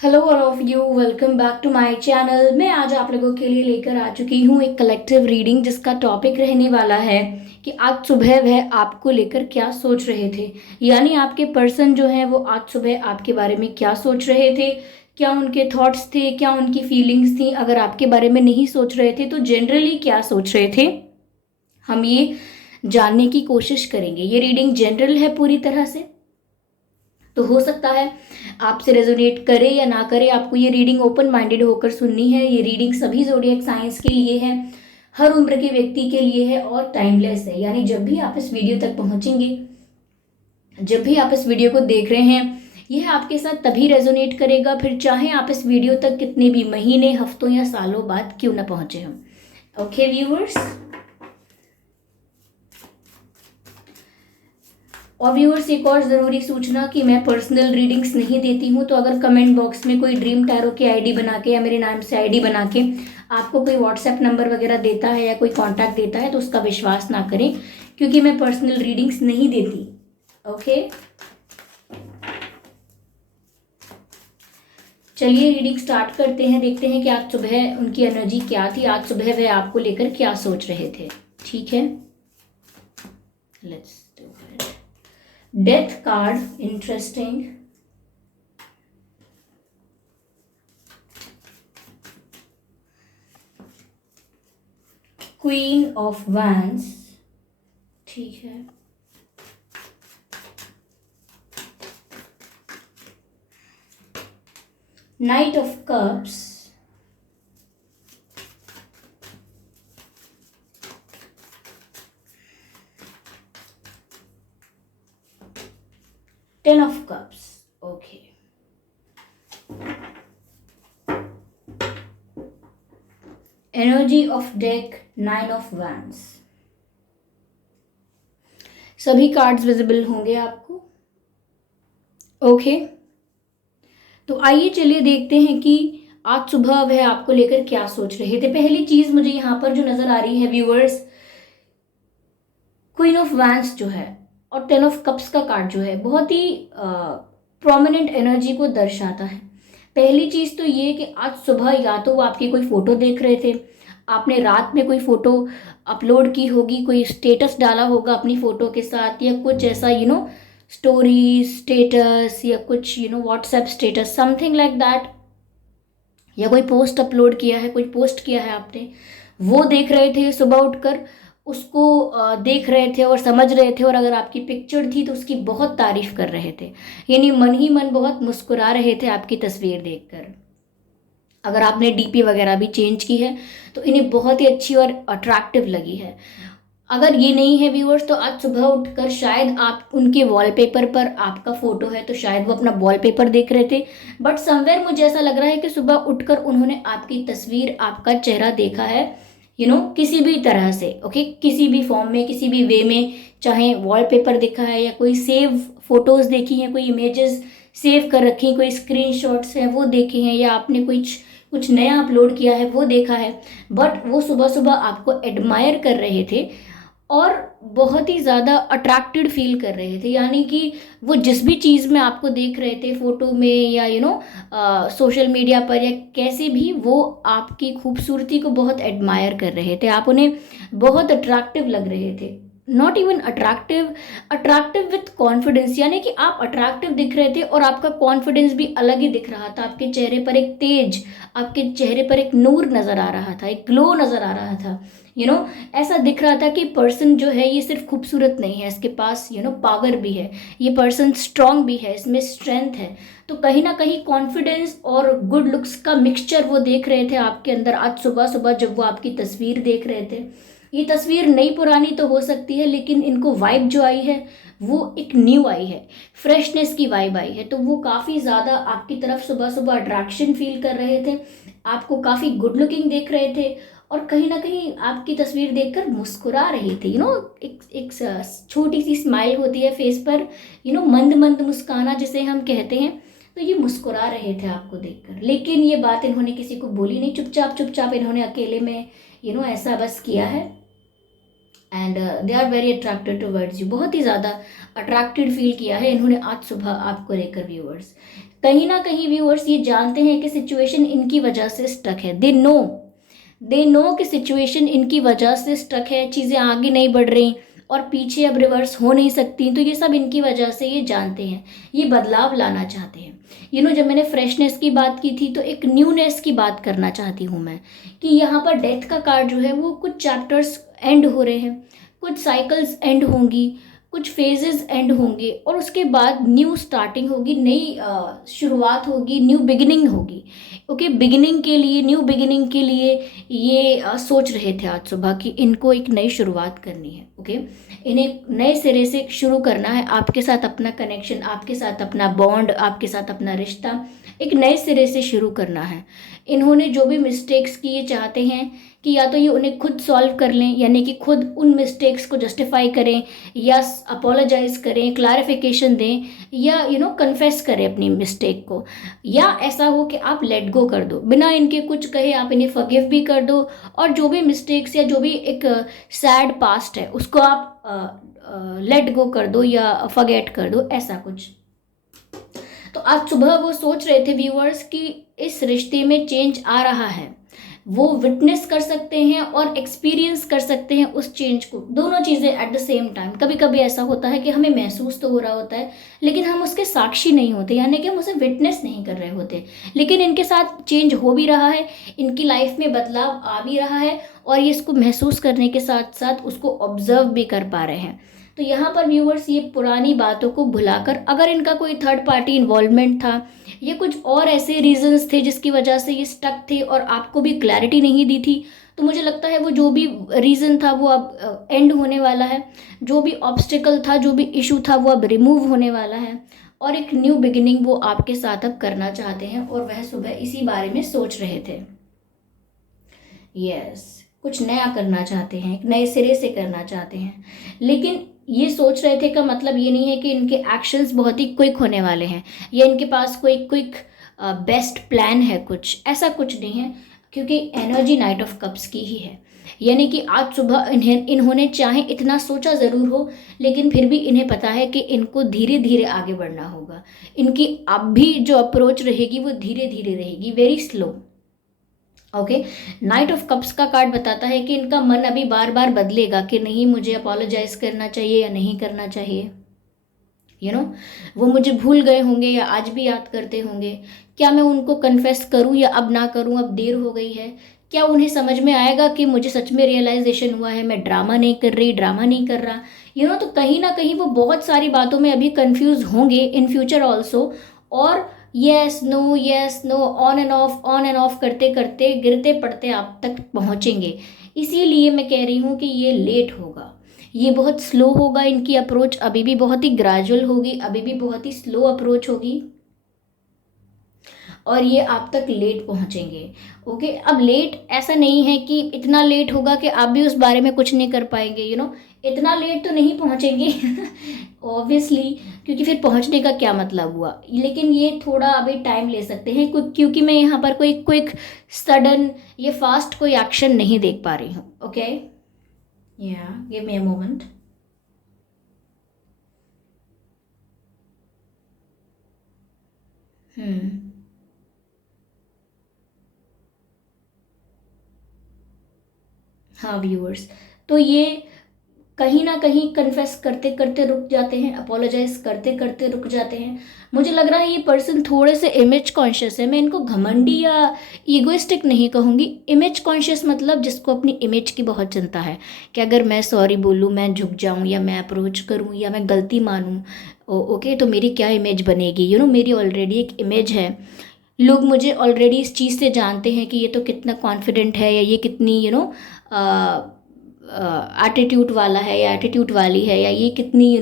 Hello all of you, welcome back to my channel. मैं आज आप लोगों के लिए लेकर आ चुकी हूँ एक कलेक्टिव रीडिंग जिसका टॉपिक रहने वाला है कि आज सुबह वह आपको लेकर क्या सोच रहे थे। यानी आपके पर्सन जो है वो आज सुबह आपके बारे में क्या सोच रहे थे, क्या उनके थॉट्स थे, क्या उनकी फीलिंग्स थी। अगर आपके बारे में नहीं सोच रहे थे तो जनरली क्या सोच रहे थे, हम ये जानने की कोशिश करेंगे। ये रीडिंग जनरल है पूरी तरह से, तो हो सकता है आपसे रेजोनेट करे या ना करे। आपको ये रीडिंग ओपन माइंडेड होकर सुननी है। ये रीडिंग सभी ज़ोडिएक साइंस के लिए है, हर उम्र के व्यक्ति के लिए है और टाइमलेस है। यानी जब भी आप इस वीडियो तक पहुंचेंगे, जब भी आप इस वीडियो को देख रहे हैं, यह आपके साथ तभी रेजोनेट करेगा, फिर चाहे आप इस वीडियो तक कितने भी महीने, हफ्तों या सालों बाद क्यों ना पहुंचे हम। ओके व्यूअर्स, और व्यूअर्स एक और ज़रूरी सूचना कि मैं पर्सनल रीडिंग्स नहीं देती हूँ। तो अगर कमेंट बॉक्स में कोई ड्रीम टैरो की आईडी बना के या मेरे नाम से आईडी बना के आपको कोई व्हाट्सएप नंबर वगैरह देता है या कोई कांटेक्ट देता है तो उसका विश्वास ना करें, क्योंकि मैं पर्सनल रीडिंग्स नहीं देती। ओके, चलिए रीडिंग स्टार्ट करते हैं। देखते हैं कि आज सुबह उनकी एनर्जी क्या थी, आज सुबह वह आपको लेकर क्या सोच रहे थे। ठीक है, let's do it. Death card, interesting. Queen of vents, ठीक है। Night of cups, ten of cups. Okay, energy of deck, nine of vents. सभी कार्ड्स विजिबल होंगे आपको। ओके, तो आइए चलिए देखते हैं कि आज सुबह वह आपको लेकर क्या सोच रहे थे। पहली चीज मुझे यहाँ पर जो नजर आ रही है व्यूअर्स, क्वीन ऑफ वैंस जो है और टेन ऑफ कप्स का कार्ड जो है बहुत ही प्रोमिनेंट एनर्जी को दर्शाता है। पहली चीज तो ये कि आज सुबह या तो वो आपकी कोई फोटो देख रहे थे, आपने रात में कोई फोटो अपलोड की होगी, कोई स्टेटस डाला होगा अपनी फोटो के साथ या कुछ ऐसा, स्टोरी स्टेटस या कुछ WhatsApp status, something like that. या कोई पोस्ट अपलोड किया है, कोई पोस्ट किया है आपने, वो देख रहे थे सुबह उठकर, उसको देख रहे थे और समझ रहे थे। और अगर आपकी पिक्चर थी तो उसकी बहुत तारीफ कर रहे थे, यानी मन ही मन बहुत मुस्कुरा रहे थे आपकी तस्वीर देखकर। अगर आपने डीपी वगैरह भी चेंज की है तो इन्हें बहुत ही अच्छी और अट्रैक्टिव लगी है। अगर ये नहीं है व्यूअर्स तो आज सुबह उठकर शायद आप उनके वॉलपेपर पर, आपका फोटो है तो शायद वो अपना वॉलपेपर देख रहे थे, बट समवेयर मुझे ऐसा लग रहा है कि सुबह उठकर उन्होंने आपकी तस्वीर, आपका चेहरा देखा है, किसी भी तरह से। ओके, किसी भी फॉर्म में, किसी भी वे में, चाहे वॉलपेपर देखा है या कोई सेव फोटोज देखी हैं, कोई इमेजेस सेव कर रखी, कोई स्क्रीनशॉट्स हैं वो देखे हैं, या आपने कुछ कुछ नया अपलोड किया है वो देखा है। बट वो सुबह सुबह आपको एडमायर कर रहे थे और बहुत ही ज़्यादा अट्रैक्टेड फील कर रहे थे। यानी कि वो जिस भी चीज़ में आपको देख रहे थे, फोटो में या सोशल मीडिया पर या कैसे भी, वो आपकी खूबसूरती को बहुत एडमायर कर रहे थे। आप उन्हें बहुत अट्रैक्टिव लग रहे थे। Not even attractive, attractive with confidence, यानी कि आप अट्रैक्टिव दिख रहे थे और आपका कॉन्फिडेंस भी अलग ही दिख रहा था। आपके चेहरे पर एक तेज, आपके चेहरे पर एक नूर नज़र आ रहा था, एक ग्लो नज़र आ रहा था। ऐसा दिख रहा था कि पर्सन जो है ये सिर्फ खूबसूरत नहीं है, इसके पास पावर भी है, ये पर्सन स्ट्रांग भी है, इसमें स्ट्रेंथ है। तो कहीं ना कहीं कॉन्फिडेंस और गुड लुक्स का मिक्सचर वो देख रहे थे आपके अंदर आज सुबह सुबह जब वो आपकी तस्वीर देख रहे थे। ये तस्वीर नई पुरानी तो हो सकती है, लेकिन इनको वाइब जो आई है वो एक न्यू आई है, फ्रेशनेस की वाइब आई है। तो वो काफ़ी ज़्यादा आपकी तरफ सुबह सुबह अट्रैक्शन फील कर रहे थे, आपको काफ़ी गुड लुकिंग देख रहे थे और कहीं ना कहीं आपकी तस्वीर देखकर मुस्कुरा रहे थे। एक छोटी सी स्माइल होती है फेस पर, मंद मंद मुस्काना जिसे हम कहते हैं। तो ये मुस्कुरा रहे थे आपको देखकर, लेकिन ये बात इन्होंने किसी को बोली नहीं, चुपचाप चुपचाप इन्होंने अकेले में ऐसा बस किया है। And they are very attracted towards you. बहुत ही ज़्यादा अट्रैक्टेड फील किया है इन्होंने आज सुबह आपको लेकर व्यूअर्स। कहीं ना कहीं व्यूअर्स ये जानते हैं कि सिचुएशन इनकी वजह से स्टक है। दे नो कि सिचुएशन इनकी वजह से स्टक है, चीज़ें आगे नहीं बढ़ रही और पीछे अब रिवर्स हो नहीं सकती। तो ये सब इनकी वजह से ये जानते हैं, ये बदलाव लाना चाहते हैं। जब मैंने फ्रेशनेस की बात की थी तो एक न्यूनेस की बात करना चाहती हूँ मैं, कि यहाँ पर डेथ का कार्ड जो है वो कुछ चैप्टर्स एंड हो रहे हैं, कुछ साइकिल्स एंड होंगी, कुछ फेजेस एंड होंगे और उसके बाद न्यू स्टार्टिंग होगी, नई शुरुआत होगी, न्यू बिगिनिंग होगी। ओके, न्यू बिगिनिंग के लिए ये सोच रहे थे आज सुबह कि इनको एक नई शुरुआत करनी है। ओके, इन्हें नए सिरे से शुरू करना है, आपके साथ अपना कनेक्शन, आपके साथ अपना बॉन्ड, आपके साथ अपना रिश्ता एक नए सिरे से शुरू करना है। इन्होंने जो भी मिस्टेक्स किए चाहते हैं कि या तो ये उन्हें खुद सॉल्व कर लें, यानी कि खुद उन मिस्टेक्स को जस्टिफाई करें या अपोलोजाइज करें, क्लैरिफिकेशन दें, या कन्फेस करें अपनी मिस्टेक को, या ऐसा हो कि आप लेट गो कर दो, बिना इनके कुछ कहे आप इन्हें फॉरगिव भी कर दो और जो भी मिस्टेक्स या जो भी एक सैड पास्ट है उसको आप लेट गो कर दो या फॉरगेट कर दो, ऐसा कुछ। तो आज सुबह वो सोच रहे थे व्यूअर्स कि इस रिश्ते में चेंज आ रहा है, वो विटनेस कर सकते हैं और एक्सपीरियंस कर सकते हैं उस चेंज को, दोनों चीज़ें एट द सेम टाइम। कभी कभी ऐसा होता है कि हमें महसूस तो हो रहा होता है लेकिन हम उसके साक्षी नहीं होते, यानी कि हम उसे विटनेस नहीं कर रहे होते। लेकिन इनके साथ चेंज हो भी रहा है, इनकी लाइफ में बदलाव आ भी रहा है और ये इसको महसूस करने के साथ साथ उसको ऑब्जर्व भी कर पा रहे हैं। तो यहाँ पर व्यूअर्स ये पुरानी बातों को भुलाकर, अगर इनका कोई थर्ड पार्टी इन्वॉल्वमेंट था, ये कुछ और ऐसे रीजंस थे जिसकी वजह से ये स्टक थे और आपको भी क्लैरिटी नहीं दी थी, तो मुझे लगता है वो जो भी रीज़न था वो अब एंड होने वाला है। जो भी ऑब्स्टिकल था, जो भी इशू था वो अब रिमूव होने वाला है और एक न्यू बिगिनिंग वो आपके साथ अब करना चाहते हैं और वह सुबह इसी बारे में सोच रहे थे। यस, कुछ नया करना चाहते हैं, एक नए सिरे से करना चाहते हैं। लेकिन ये सोच रहे थे का मतलब ये नहीं है कि इनके एक्शंस बहुत ही क्विक होने वाले हैं या इनके पास कोई क्विक बेस्ट प्लान है, कुछ ऐसा कुछ नहीं है, क्योंकि एनर्जी नाइट ऑफ कप्स की ही है। यानी कि आज सुबह इन्होंने चाहे इतना सोचा ज़रूर हो लेकिन फिर भी इन्हें पता है कि इनको धीरे धीरे आगे बढ़ना होगा। इनकी अब भी जो अप्रोच रहेगी वो धीरे धीरे रहेगी, very slow. Okay, night of cups का कार्ड बताता है कि इनका मन अभी बार बार बदलेगा कि नहीं मुझे अपोलोजाइज करना चाहिए या नहीं करना चाहिए। वो मुझे भूल गए होंगे या आज भी याद करते होंगे, क्या मैं उनको कन्फेस करूं या अब ना करूं, अब देर हो गई है। क्या उन्हें समझ में आएगा कि मुझे सच में रियलाइजेशन हुआ है, मैं ड्रामा नहीं कर रही, ड्रामा नहीं कर रहा। तो कहीं ना कहीं वो बहुत सारी बातों में अभी कंफ्यूज होंगे इन फ्यूचर ऑल्सो, और yes know on end of करते करते गिरते पड़ते आप तक पहुंचेंगे। इसीलिए मैं कह रही हूँ कि ये लेट होगा, ये बहुत स्लो होगा, इनकी अप्रोच अभी भी बहुत ही ग्रेजुअल होगी, अभी भी बहुत ही स्लो अप्रोच होगी और ये आप तक लेट पहुंचेंगे। ओके, अब लेट ऐसा नहीं है कि इतना लेट होगा कि आप भी उस बारे में कुछ नहीं कर पाएंगे। इतना लेट तो नहीं पहुंचेंगे ऑब्वियसली, क्योंकि फिर पहुंचने का क्या मतलब हुआ। लेकिन ये थोड़ा अभी टाइम ले सकते हैं क्योंकि मैं यहाँ पर कोई क्विक सडन ये फास्ट कोई एक्शन नहीं देख पा रही हूँ। ओके, या गिव मी अ मोमेंट। हाँ व्यूअर्स, तो ये कहीं ना कहीं कन्फेस करते करते रुक जाते हैं, अपोलोजाइज करते करते रुक जाते हैं। मुझे लग रहा है ये पर्सन थोड़े से इमेज कॉन्शियस है। मैं इनको घमंडी या ईगोइस्टिक नहीं कहूँगी, इमेज कॉन्शियस मतलब जिसको अपनी इमेज की बहुत चिंता है कि अगर मैं सॉरी बोलूँ, मैं झुक जाऊँ या मैं अप्रोच करूँ या मैं गलती मानूँ, ओके, तो मेरी क्या इमेज बनेगी। मेरी ऑलरेडी एक इमेज है, लोग मुझे ऑलरेडी इस चीज़ से जानते हैं कि ये तो कितना कॉन्फिडेंट है या ये कितनी एटीट्यूड वाला है या एटीट्यूड वाली है, या ये कितनी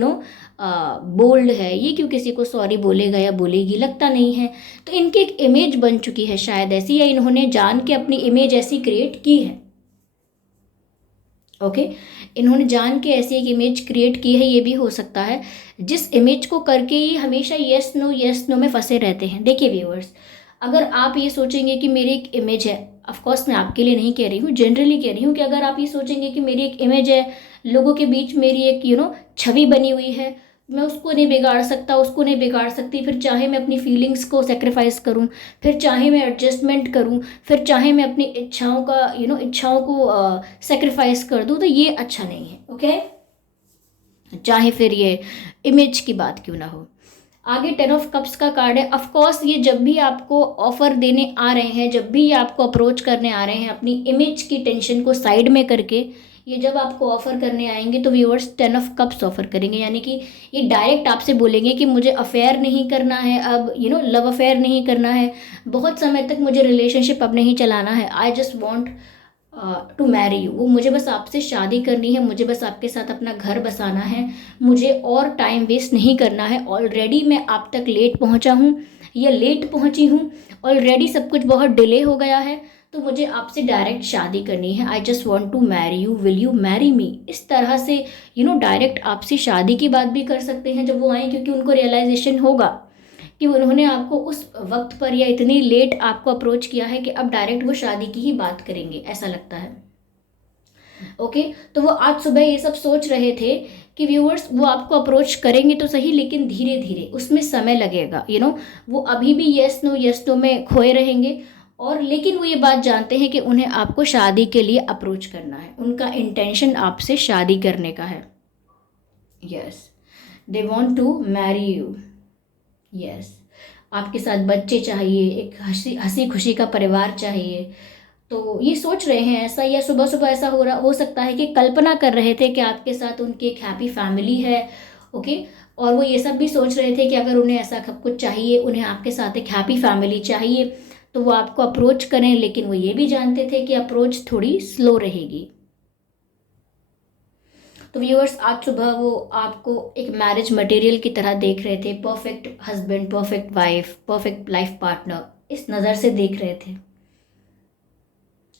बोल्ड है, ये क्यों किसी को सॉरी बोलेगा या बोलेगी, लगता नहीं है। तो इनकी एक इमेज बन चुकी है शायद ऐसी, या इन्होंने जान के अपनी इमेज ऐसी क्रिएट की है। ओके, इन्होंने जान के ऐसी एक इमेज क्रिएट की है, ये भी हो सकता है, जिस इमेज को करके ये हमेशा यस नो में फंसे रहते हैं। देखिए व्यूअर्स, अगर आप ये सोचेंगे कि मेरी एक इमेज है, ऑफ कोर्स मैं आपके लिए नहीं कह रही हूँ, जनरली कह रही हूँ, कि अगर आप ये सोचेंगे कि मेरी एक इमेज है, लोगों के बीच मेरी एक छवि बनी हुई है, मैं उसको नहीं बिगाड़ सकता, उसको नहीं बिगाड़ सकती, फिर चाहे मैं अपनी फीलिंग्स को सेक्रीफाइस करूँ, फिर चाहे मैं एडजस्टमेंट करूँ, फिर चाहे मैं अपनी इच्छाओं का इच्छाओं को सेक्रीफाइस कर दूँ, तो ये अच्छा नहीं है। ओके, चाहे फिर ये इमेज की बात क्यों ना हो। आगे 10 ऑफ कप्स का कार्ड है। ऑफ कोर्स ये जब भी आपको ऑफर देने आ रहे हैं, जब भी ये आपको अप्रोच करने आ रहे हैं, अपनी इमेज की टेंशन को साइड में करके ये जब आपको ऑफर करने आएंगे, तो व्यूअर्स 10 ऑफ कप्स ऑफर करेंगे, यानी कि ये डायरेक्ट आपसे बोलेंगे कि मुझे अफेयर नहीं करना है, अब लव अफेयर नहीं करना है, बहुत समय तक मुझे रिलेशनशिप अब नहीं चलाना है, I just want to marry you. वो मुझे बस आपसे शादी करनी है, मुझे बस आपके साथ अपना घर बसाना है, मुझे और टाइम वेस्ट नहीं करना है। ऑलरेडी मैं आप तक लेट पहुंचा हूँ या लेट पहुंची हूँ, ऑलरेडी सब कुछ बहुत डिले हो गया है, तो मुझे आपसे डायरेक्ट शादी करनी है। I just want to marry you, will you marry me. इस तरह से डायरेक्ट आपसे शादी की बात भी कर सकते हैं जब वो आए, क्योंकि उनको रियलाइजेशन होगा कि उन्होंने आपको उस वक्त पर या इतनी लेट आपको अप्रोच किया है कि अब डायरेक्ट वो शादी की ही बात करेंगे, ऐसा लगता है। ओके, तो वो आज सुबह ये सब सोच रहे थे कि व्यूअर्स वो आपको अप्रोच करेंगे तो सही, लेकिन धीरे धीरे, उसमें समय लगेगा। वो अभी भी यस नो में खोए रहेंगे, और लेकिन वो ये बात जानते हैं कि उन्हें आपको शादी के लिए अप्रोच करना है, उनका इंटेंशन आपसे शादी करने का है। Yes, they want to marry you. Yes, आपके साथ बच्चे चाहिए, एक हंसी हंसी खुशी का परिवार चाहिए, तो ये सोच रहे हैं ऐसा, या सुबह सुबह ऐसा हो सकता है कि कल्पना कर रहे थे कि आपके साथ उनकी एक हैप्पी फैमिली है। ओके, और वो ये सब भी सोच रहे थे कि अगर उन्हें ऐसा सब कुछ चाहिए, उन्हें आपके साथ एक हैप्पी फैमिली चाहिए, तो वो आपको अप्रोच करें, लेकिन वो ये भी जानते थे कि अप्रोच थोड़ी स्लो रहेगी। तो व्यूअर्स, आज सुबह वो आपको एक मैरिज मटेरियल की तरह देख रहे थे, perfect husband, perfect wife, perfect life partner, इस नज़र से देख रहे थे।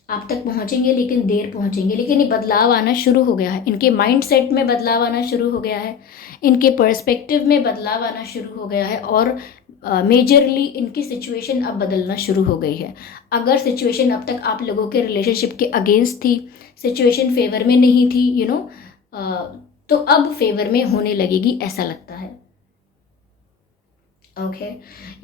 आप तक पहुंचेंगे, लेकिन देर पहुंचेंगे, लेकिन ये बदलाव आना शुरू हो गया है, इनके माइंड सेट में बदलाव आना शुरू हो गया है, इनके पर्सपेक्टिव में बदलाव आना शुरू हो गया है, और मेजरली इनकी सिचुएशन अब बदलना शुरू हो गई है। अगर सिचुएशन अब तक आप लोगों के रिलेशनशिप के अगेंस्ट थी, सिचुएशन फेवर में नहीं थी, तो अब फेवर में होने लगेगी, ऐसा लगता है। ओके,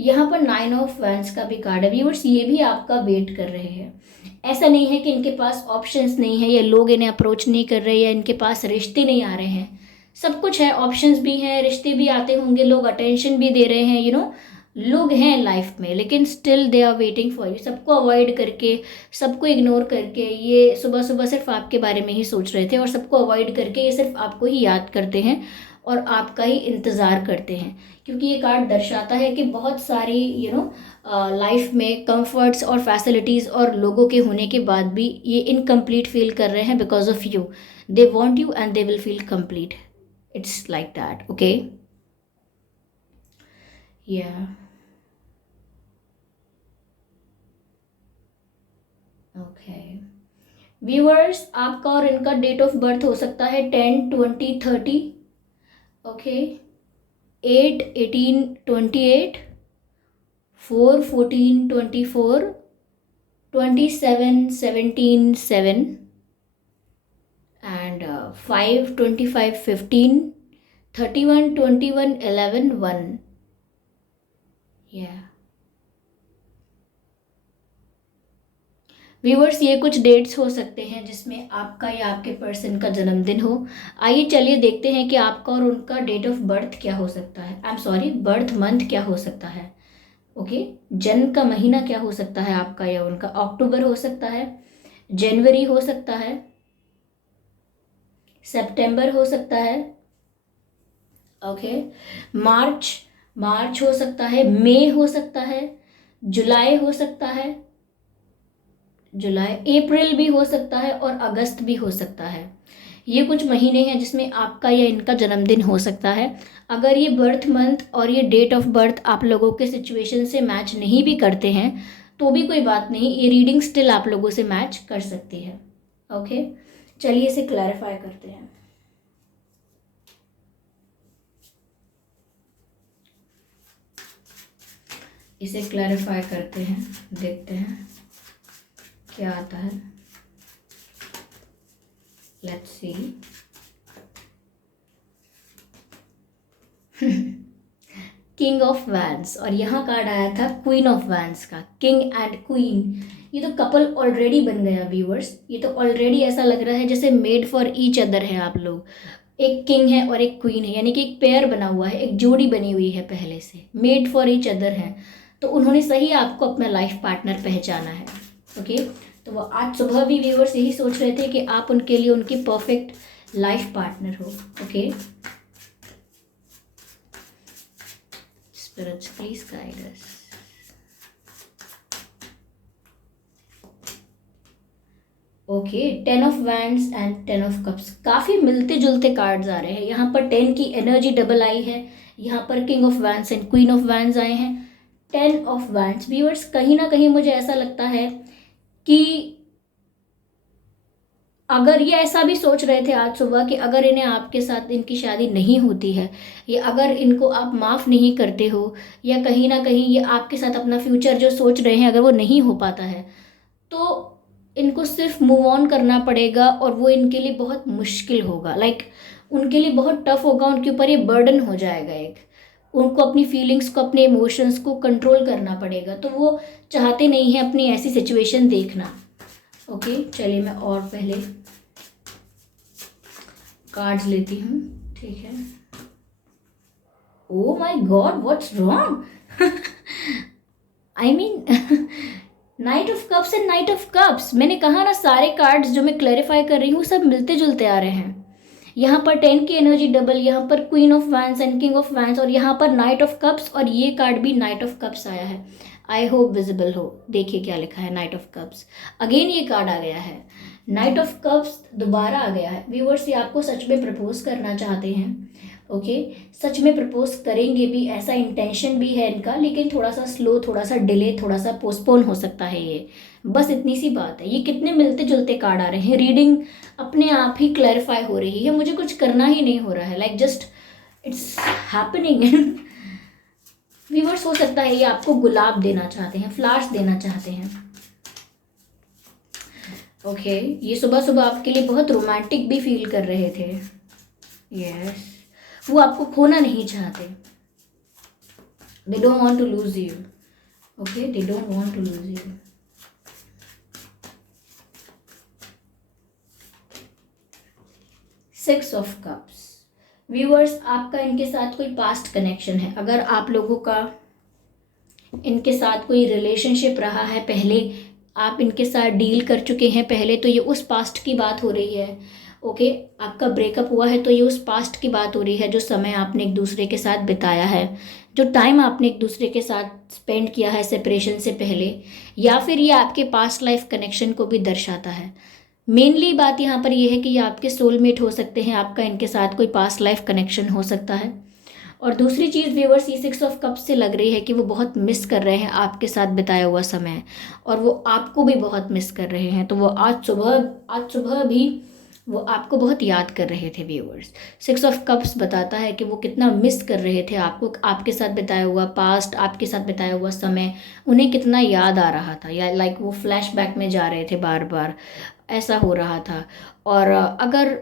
यहाँ पर 9 ऑफ वैंड्स का भी कार्ड है। व्यूअर्स, ये भी आपका वेट कर रहे हैं। ऐसा नहीं है कि इनके पास ऑप्शंस नहीं है, या लोग इन्हें अप्रोच नहीं कर रहे, या इनके पास रिश्ते नहीं आ रहे हैं। सब कुछ है, ऑप्शंस भी हैं, रिश्ते भी आते होंगे, लोग अटेंशन भी दे रहे हैं, लोग हैं लाइफ में, लेकिन still they are waiting for you. सबको अवॉइड करके, सबको इग्नोर करके, ये सुबह सुबह सिर्फ आपके बारे में ही सोच रहे थे, और सबको अवॉइड करके ये सिर्फ आपको ही याद करते हैं और आपका ही इंतज़ार करते हैं, क्योंकि ये कार्ड दर्शाता है कि बहुत सारी लाइफ में कंफर्ट्स और फैसिलिटीज़ और लोगों के होने के बाद भी ये इनकम्प्लीट फील कर रहे हैं because of you. They want you and they will feel complete. It's like that. Okay, या ओके व्यूअर्स, आपका और इनका डेट ऑफ बर्थ हो सकता है 10-20-30। Okay, 8-18-28, 4-14-24, 27-17-7, and 5-25-15, 31-21-11-1। या व्यूवर्स, ये कुछ डेट्स हो सकते हैं जिसमें आपका या आपके पर्सन का जन्मदिन हो। आइए चलिए देखते हैं कि आपका और उनका डेट ऑफ बर्थ क्या हो सकता है, I am sorry, birth month क्या हो सकता है। ओके, जन्म का महीना क्या हो सकता है आपका या उनका। अक्टूबर हो सकता है, जनवरी हो सकता है, सितंबर हो सकता है, ओके, मार्च मार्च हो सकता है, मई हो सकता है, जुलाई हो सकता है, जुलाई, अप्रैल भी हो सकता है, और अगस्त भी हो सकता है। ये कुछ महीने हैं जिसमें आपका या इनका जन्मदिन हो सकता है। अगर ये बर्थ मंथ और ये डेट ऑफ बर्थ आप लोगों के सिचुएशन से मैच नहीं भी करते हैं, तो भी कोई बात नहीं, ये रीडिंग स्टिल आप लोगों से मैच कर सकती है। ओके, चलिए इसे क्लैरिफाई करते हैं। इसे क्लैरिफाई करते हैं, देखते हैं क्या आता है। Let's see. King of wands, और यहाँ कार्ड आया था क्वीन ऑफ वैंड्स का। किंग एंड क्वीन, ये तो कपल ऑलरेडी बन गया व्यूअर्स। ये तो ऑलरेडी ऐसा लग रहा है जैसे मेड फॉर ईच अदर है आप लोग। एक किंग है और एक क्वीन है, यानी कि एक पेयर बना हुआ है, एक जोड़ी बनी हुई है, पहले से मेड फॉर ईच अदर है। तो उन्होंने सही आपको अपना लाइफ पार्टनर पहचाना है। ओके, तो वो आज सुबह भी व्यूअर्स यही सोच रहे थे कि आप उनके लिए उनकी परफेक्ट लाइफ पार्टनर हो। Okay, spirits please guide us. Okay, 10 of wands and 10 of cups, काफ़ी मिलते जुलते कार्ड्स आ रहे हैं। यहाँ पर 10 की एनर्जी डबल आई है, यहाँ पर king of wands and queen of wands आए हैं। 10 ऑफ वैंड्स व्यूअर्स, कहीं ना कहीं मुझे ऐसा लगता है कि अगर ये ऐसा भी सोच रहे थे आज सुबह कि अगर इन्हें आपके साथ इनकी शादी नहीं होती है, या अगर इनको आप माफ़ नहीं करते हो, या कहीं ना कहीं ये आपके साथ अपना फ्यूचर जो सोच रहे हैं अगर वो नहीं हो पाता है, तो इनको सिर्फ मूव ऑन करना पड़ेगा, और वो इनके लिए बहुत मुश्किल होगा। उनके लिए बहुत टफ होगा, उनके ऊपर ये बर्डन हो जाएगा एक। उनको अपनी फीलिंग्स को, अपने इमोशंस को कंट्रोल करना पड़ेगा, तो वो चाहते नहीं हैं अपनी ऐसी सिचुएशन देखना। ओके, चलिए मैं और पहले कार्ड्स लेती हूँ, ठीक है। Oh my God, what's wrong? I mean night of cups and night of cups, मैंने कहा ना सारे कार्ड्स जो मैं क्लैरिफाई कर रही हूँ सब मिलते जुलते आ रहे हैं। यहाँ पर 10 की एनर्जी डबल, यहाँ पर queen of wands and king of wands, और यहाँ पर नाइट ऑफ कप्स, और ये कार्ड भी नाइट ऑफ कप्स आया है। आई होप विजिबल हो, देखिए क्या लिखा है, नाइट ऑफ कप्स। अगेन ये कार्ड आ गया है, नाइट ऑफ कप्स दोबारा आ गया है। व्यूअर्स, ये आपको सच में प्रपोज करना चाहते हैं। ओके, सच में प्रपोज करेंगे भी, ऐसा इंटेंशन भी है इनका, लेकिन थोड़ा सा स्लो, थोड़ा सा डिले, थोड़ा सा पोस्टपोन हो सकता है ये, बस इतनी सी बात है। ये कितने मिलते जुलते कार्ड आ रहे हैं, रीडिंग अपने आप ही क्लैरिफाई हो रही है, मुझे कुछ करना ही नहीं हो रहा है, like just it's happening. Viewers, हो सकता है ये आपको गुलाब देना चाहते हैं, फ्लावर्स देना चाहते हैं। ओके, ये सुबह सुबह आपके लिए बहुत रोमांटिक भी फील कर रहे थे। यस, वो आपको खोना नहीं चाहते। They don't want to lose you. Okay, they don't want to lose you. Six of cups, viewers, आपका इनके साथ कोई पास्ट कनेक्शन है। अगर आप लोगों का इनके साथ कोई रिलेशनशिप रहा है पहले, आप इनके साथ डील कर चुके हैं पहले, तो ये उस पास्ट की बात हो रही है। ओके, आपका ब्रेकअप हुआ है तो ये उस पास्ट की बात हो रही है, जो समय आपने एक दूसरे के साथ बिताया है, जो टाइम आपने एक दूसरे के साथ स्पेंड किया है सेपरेशन से पहले, या फिर ये आपके पास्ट लाइफ कनेक्शन को भी दर्शाता है। मेनली बात यहाँ पर ये है कि ये आपके सोलमेट हो सकते हैं, आपका इनके साथ कोई पास्ट लाइफ कनेक्शन हो सकता है। और दूसरी चीज़ व्यूअर्स, ये 6 ऑफ कप्स से लग रही है कि वो बहुत मिस कर रहे हैं आपके साथ बिताया हुआ समय, और वो आपको भी बहुत मिस कर रहे हैं। तो वो आज सुबह भी वो आपको बहुत याद कर रहे थे व्यूअर्स। 6 ऑफ कप्स बताता है कि वो कितना मिस कर रहे थे आपको, आपके साथ बिताया हुआ पास्ट, आपके साथ बिताया हुआ समय उन्हें कितना याद आ रहा था, या लाइक वो फ्लैशबैक में जा रहे थे बार बार, ऐसा हो रहा था। और अगर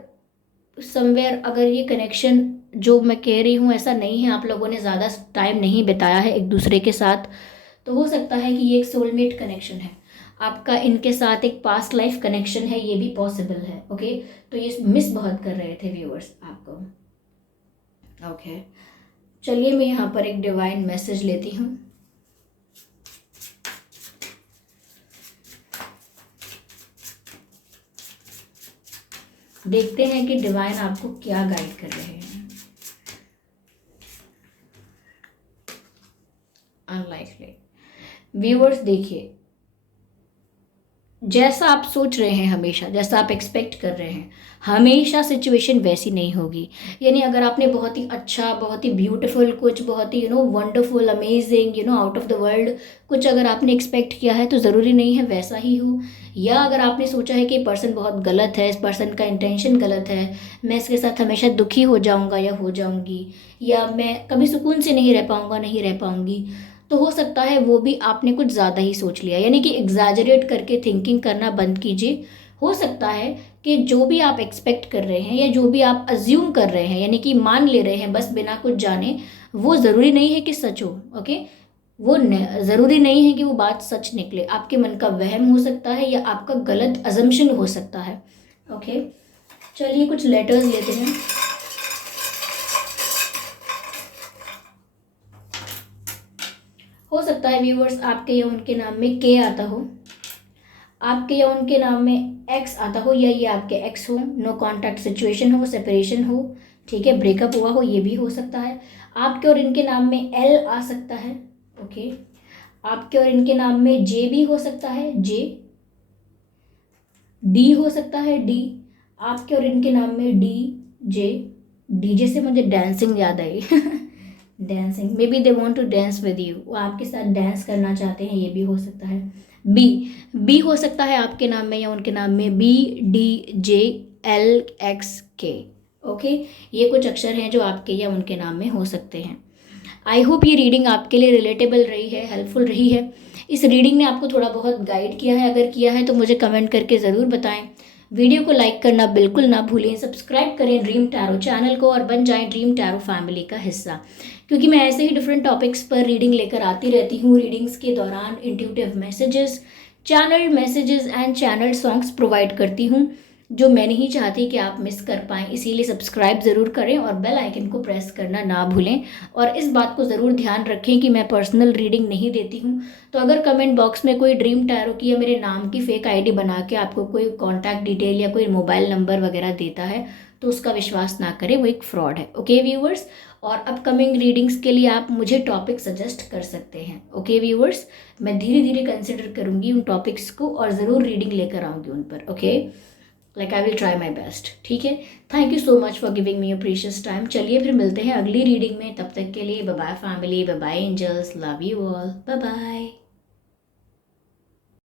समवेयर अगर ये कनेक्शन जो मैं कह रही हूँ ऐसा नहीं है, आप लोगों ने ज़्यादा टाइम नहीं बिताया है एक दूसरे के साथ, तो हो सकता है कि ये एक सोलमेट कनेक्शन है, आपका इनके साथ एक पास्ट लाइफ कनेक्शन है, ये भी पॉसिबल है। ओके, तो ये मिस बहुत कर रहे थे व्यूअर्स आपको। ओके, चलिए मैं यहाँ पर एक डिवाइन मैसेज लेती हूँ। देखते हैं कि डिवाइन आपको क्या गाइड कर रहे हैं। अनलाइकली व्यूअर्स, देखिए जैसा आप सोच रहे हैं, हमेशा जैसा आप एक्सपेक्ट कर रहे हैं, हमेशा सिचुएशन वैसी नहीं होगी। यानी अगर आपने बहुत ही अच्छा, बहुत ही ब्यूटीफुल, कुछ बहुत ही wonderful, amazing, out of the world कुछ अगर आपने एक्सपेक्ट किया है, तो ज़रूरी नहीं है वैसा ही हो। या अगर आपने सोचा है कि पर्सन बहुत गलत है, इस पर्सन का इंटेंशन गलत है, मैं इसके साथ हमेशा दुखी हो जाऊंगा या हो जाऊंगी, या मैं कभी सुकून से नहीं रह पाऊंगा, नहीं रह पाऊंगी, तो हो सकता है वो भी आपने कुछ ज़्यादा ही सोच लिया, यानी कि एग्जैजरेट करके थिंकिंग करना बंद कीजिए। हो सकता है कि जो भी आप एक्सपेक्ट कर रहे हैं या जो भी आप अज्यूम कर रहे हैं, यानी कि मान ले रहे हैं बस बिना कुछ जाने, वो ज़रूरी नहीं है कि सच हो। ओके, वो ज़रूरी नहीं है कि वो बात सच निकले। आपके मन का वहम हो सकता है या आपका गलत अजम्पशन हो सकता है। ओके, चलिए कुछ लेटर्स लेते हैं। हो सकता है व्यूवर्स आपके या उनके नाम में के आता हो, आपके या उनके नाम में एक्स आता हो, या ये आपके एक्स हो, नो कॉन्टैक्ट सिचुएशन हो, सेपरेशन हो, ठीक है, ब्रेकअप हुआ हो, ये भी हो सकता है। आपके और इनके नाम में एल आ सकता है। ओके, आपके और इनके नाम में जे भी हो सकता है, जे, डी हो सकता है, डी, आपके और इनके नाम में डी, जे, डीजे से मुझे डांसिंग याद आई dancing, may be they want to dance with you, वो आपके साथ डांस करना चाहते हैं, ये भी हो सकता है। बी, बी हो सकता है आपके नाम में या उनके नाम में, बी, डी, जे, एल, एक्स, के। ओके, ये कुछ अक्षर हैं जो आपके या उनके नाम में हो सकते हैं। आई होप ये रीडिंग आपके लिए रिलेटेबल रही है, हेल्पफुल रही है। इस रीडिंग ने आपको थोड़ा बहुत गाइड किया है, अगर किया है तो मुझे कमेंट करके ज़रूर बताएं। वीडियो को लाइक करना बिल्कुल ना भूलें, सब्सक्राइब करें ड्रीम टैरो चैनल को और बन जाएं ड्रीम टैरो फैमिली का हिस्सा, क्योंकि मैं ऐसे ही डिफरेंट टॉपिक्स पर रीडिंग लेकर आती रहती हूँ। रीडिंग्स के दौरान intuitive messages, channel messages and channel songs provide करती हूँ, जो मैं नहीं चाहती कि आप मिस कर पाएँ। इसीलिए सब्सक्राइब ज़रूर करें और बेल आइकन को प्रेस करना ना भूलें। और इस बात को ज़रूर ध्यान रखें कि मैं पर्सनल रीडिंग नहीं देती हूँ। तो अगर कमेंट बॉक्स में कोई ड्रीम टैरो की या मेरे नाम की फेक आईडी बना के आपको कोई कॉन्टैक्ट डिटेल या कोई मोबाइल नंबर वगैरह देता है, तो उसका विश्वास ना करें, वो एक फ्रॉड है। ओके व्यूवर्स, और अपकमिंग रीडिंग्स के लिए आप मुझे टॉपिक सजेस्ट कर सकते हैं। ओके व्यूवर्स, मैं धीरे धीरे कंसिडर करूँगी उन टॉपिक्स को और ज़रूर रीडिंग लेकर आऊँगी उन पर। Okay, like I will try my best, ठीक है। Thank you so much for giving me your precious time. चलिए फिर मिलते हैं अगली रीडिंग में, तब तक के लिए bye bye family, bye bye angels, love you all, bye bye.